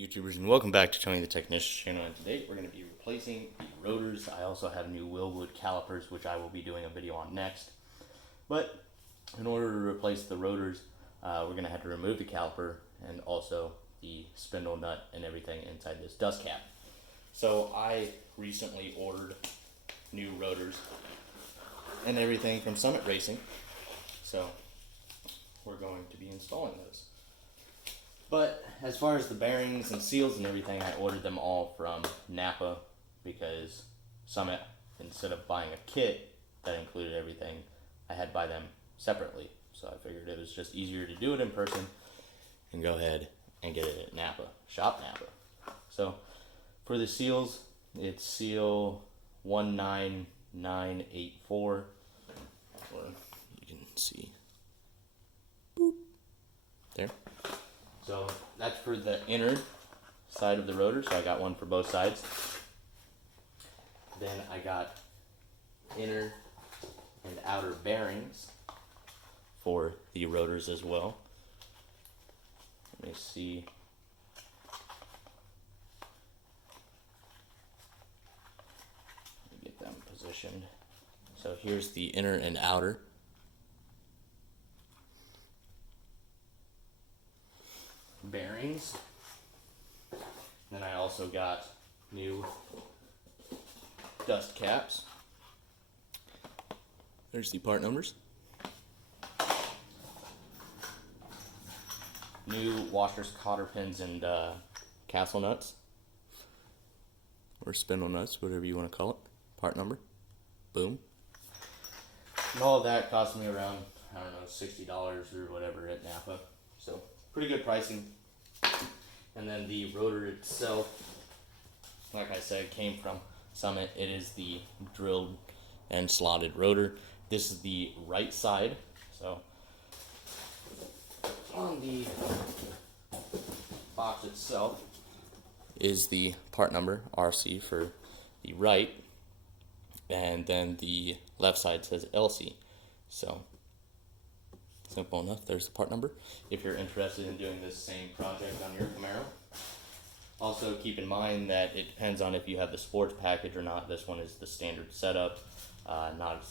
YouTubers, and welcome back to Tony the Technician channel. And today we're going to be replacing the rotors. I also have new Willwood calipers, which I will be doing a video on next. But in order to replace the rotors, we're going to have to remove the caliper and also the spindle nut and everything inside this dust cap. So I recently ordered new rotors and everything from Summit Racing. So we're going to be installing those. But as far as the bearings and seals and everything, I ordered them all from Napa because Summit, instead of buying a kit that included everything, I had to buy them separately. So I figured it was just easier to do it in person and go ahead and get it at Napa, Shop Napa. So for the seals, it's seal 19984, or you can see, boop, there. So that's for the inner side of the rotor, so I got one for both sides. Then I got inner and outer bearings for the rotors as well. Let me see. Let me get them positioned. So here's the inner and outer. Bearings. Then I also got new dust caps. There's the part numbers. New washers, cotter pins, and castle nuts, or spindle nuts, whatever you want to call it. Part number. Boom. And all of that cost me around, I don't know, $60 or whatever at Napa. So pretty good pricing. And then the rotor itself, like I said, came from Summit. It is the drilled and slotted rotor. This is the right side. So on the box itself is the part number, RC, for the right, and then the left side says LC. So simple enough. There's the part number if you're interested in doing this same project on your Camaro. Also keep in mind that it depends on if you have the sports package or not. This one is the standard setup, not,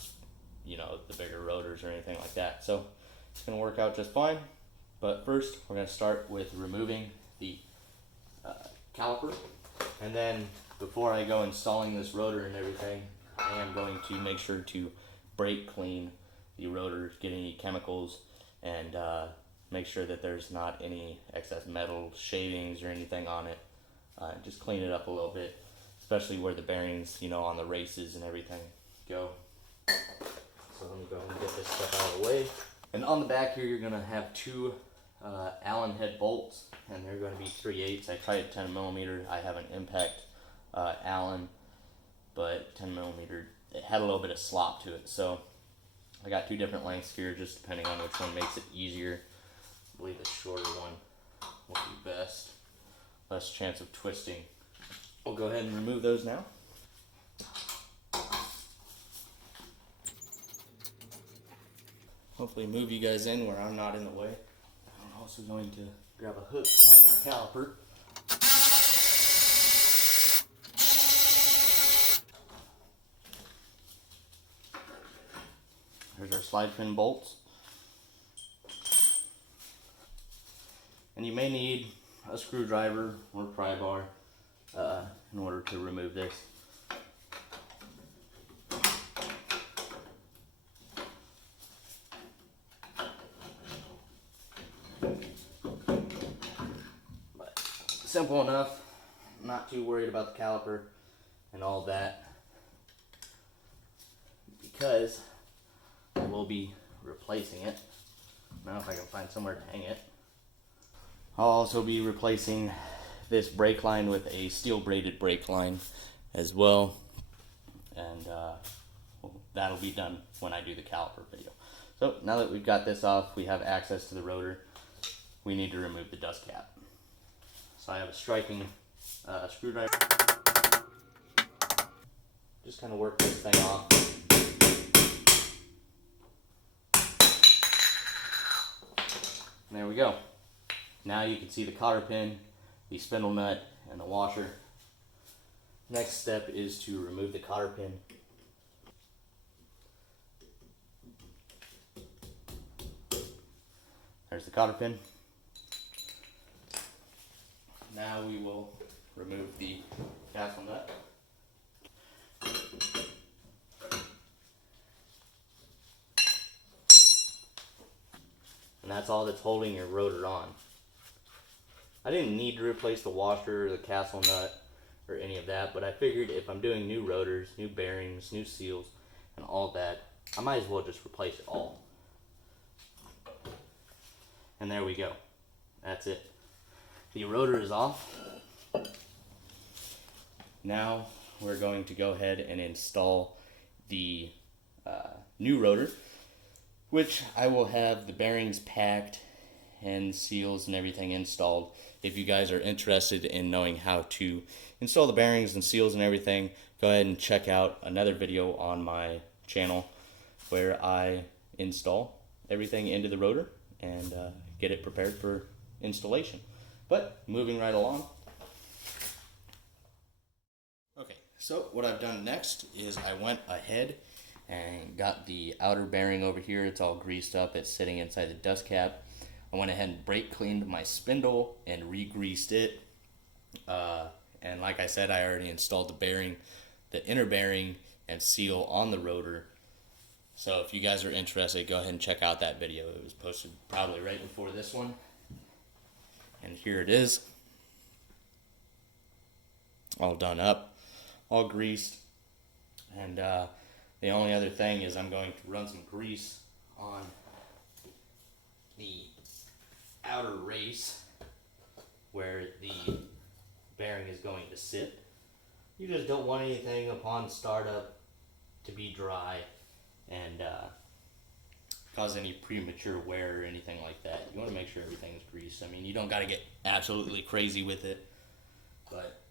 you know, the bigger rotors or anything like that. So it's going to work out just fine. But first we're going to start with removing the caliper, and then before I go installing this rotor and everything, I am going to make sure to brake clean the rotor, get any chemicals, and make sure that there's not any excess metal shavings or anything on it. Just clean it up a little bit, especially where the bearings, you know, on the races and everything go. So let me go ahead and get this stuff out of the way. And on the back here, you're gonna have two Allen head bolts, and they're going to be 3/8. I tried 10 millimeter. I have an impact Allen, but 10 millimeter, it had a little bit of slop to it. So I got two different lengths here, just depending on which one makes it easier. I believe the shorter one will be best. Less chance of twisting. We'll go ahead and remove those now. Hopefully move you guys in where I'm not in the way. I'm also going to grab a hook to hang our caliper. There's our slide pin bolts. And you may need a screwdriver or pry bar in order to remove this. But simple enough. I'm not too worried about the caliper and all that, because I will be replacing it. Now if I can find somewhere to hang it. I'll also be replacing this brake line with a steel braided brake line as well, and that'll be done when I do the caliper video. So now that we've got this off, we have access to the rotor. We need to remove the dust cap. So I have a striking screwdriver. Just kind of work this thing off. And there we go. Now you can see the cotter pin the spindle nut and the washer. Next step is to remove the cotter pin. There's the cotter pin. Now we will remove the castle nut. And that's all that's holding your rotor on. I didn't need to replace the washer or the castle nut or any of that, but I figured if I'm doing new rotors, new bearings, new seals, and all that, I might as well just replace it all. And there we go. That's it. The rotor is off. Now we're going to go ahead and install the new rotor, which I will have the bearings packed and seals and everything installed. If you guys are interested in knowing how to install the bearings and seals and everything, go ahead and check out another video on my channel where I install everything into the rotor and get it prepared for installation. But moving right along. Okay, so what I've done next is I went ahead and got the outer bearing over here. It's all greased up. It's sitting inside the dust cap. I went ahead and brake cleaned my spindle and re-greased it. And like I said, I already installed the bearing, the inner bearing and seal on the rotor. So if you guys are interested, go ahead and check out that video. It was posted probably right before this one. And here it is. All done up, all greased. And the only other thing is I'm going to run some grease on the outer race where the bearing is going to sit. You just don't want anything upon startup to be dry and cause any premature wear or anything like that. You want to make sure everything's greased. I mean, you don't got to get absolutely crazy with it, but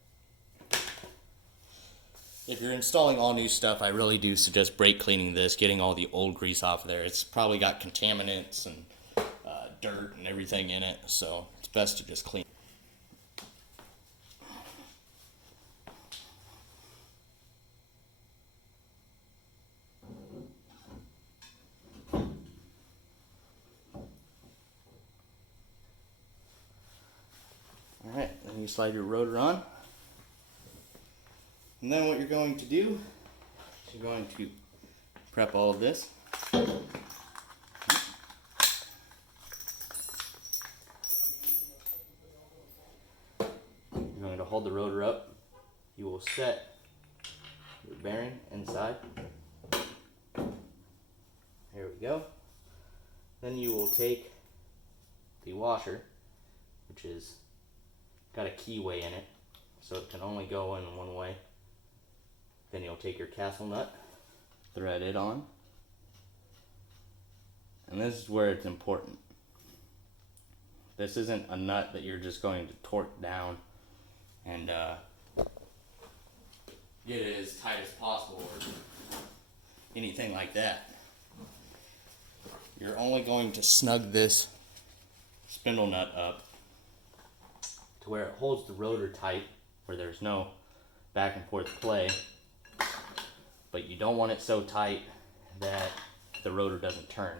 if you're installing all new stuff, I really do suggest brake cleaning this, getting all the old grease off of there. It's probably got contaminants and dirt and everything in it, so it's best to just clean. Alright, then you slide your rotor on. And then what you're going to do is you're going to prep all of this. You're going to hold the rotor up. You will set your bearing inside. Here we go. Then you will take the washer, which is got a keyway in it, so it can only go in one way. Then you'll take your castle nut, thread it on, and this is where it's important. This isn't a nut that you're just going to torque down and get it as tight as possible or anything like that. You're only going to snug this spindle nut up to where it holds the rotor tight, where there's no back and forth play, but you don't want it so tight that the rotor doesn't turn.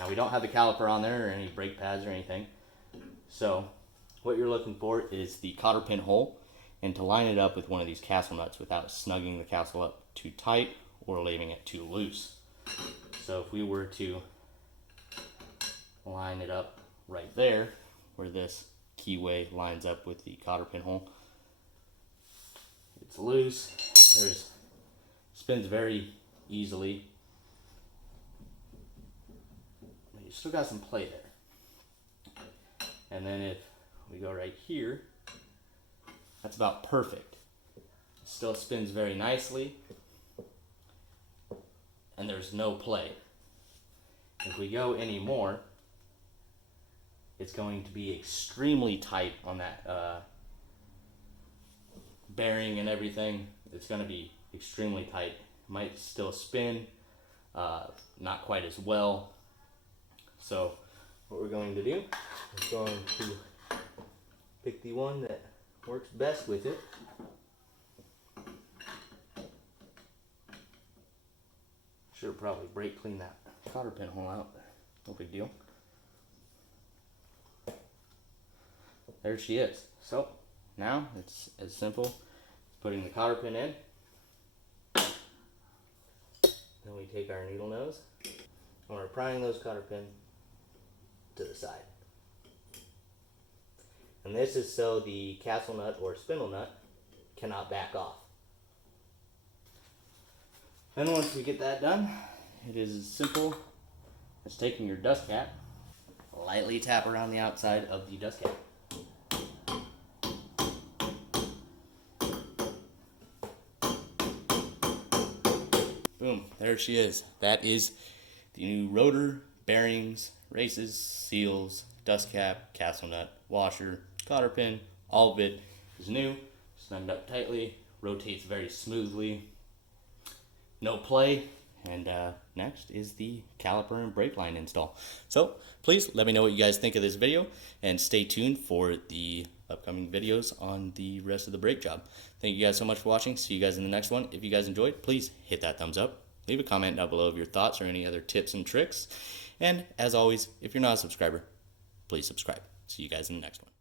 Now we don't have the caliper on there or any brake pads or anything, so what you're looking for is the cotter pin hole, and to line it up with one of these castle nuts without snugging the castle up too tight or leaving it too loose. So if we were to line it up right there where this keyway lines up with the cotter pin hole, it's loose. There's spins very easily. But you still got some play there. And then if we go right here, that's about perfect. It still spins very nicely, and there's no play. If we go any more, it's going to be extremely tight on that bearing and everything. It's going to be extremely tight. Might still spin, not quite as well. So what we're going to do is going to pick the one that works best with it. Should probably brake clean that cotter pin hole out. No big deal. There she is. So now it's as simple as putting the cotter pin in. Then we take our needle nose and we're prying those cotter pins to the side. And this is so the castle nut or spindle nut cannot back off. Then once we get that done, it is as simple as taking your dust cap, lightly tap around the outside of the dust cap. Boom, there she is. That is the new rotor, bearings, races, seals, dust cap, castle nut, washer, cotter pin. All of it is new, snuggled up tightly, rotates very smoothly, no play. And next is the caliper and brake line install. So please let me know what you guys think of this video and stay tuned for the upcoming videos on the rest of the brake job. Thank you guys so much for watching. See you guys in the next one. If you guys enjoyed, please hit that thumbs up. Leave a comment down below of your thoughts or any other tips and tricks. And as always, if you're not a subscriber, please subscribe. See you guys in the next one.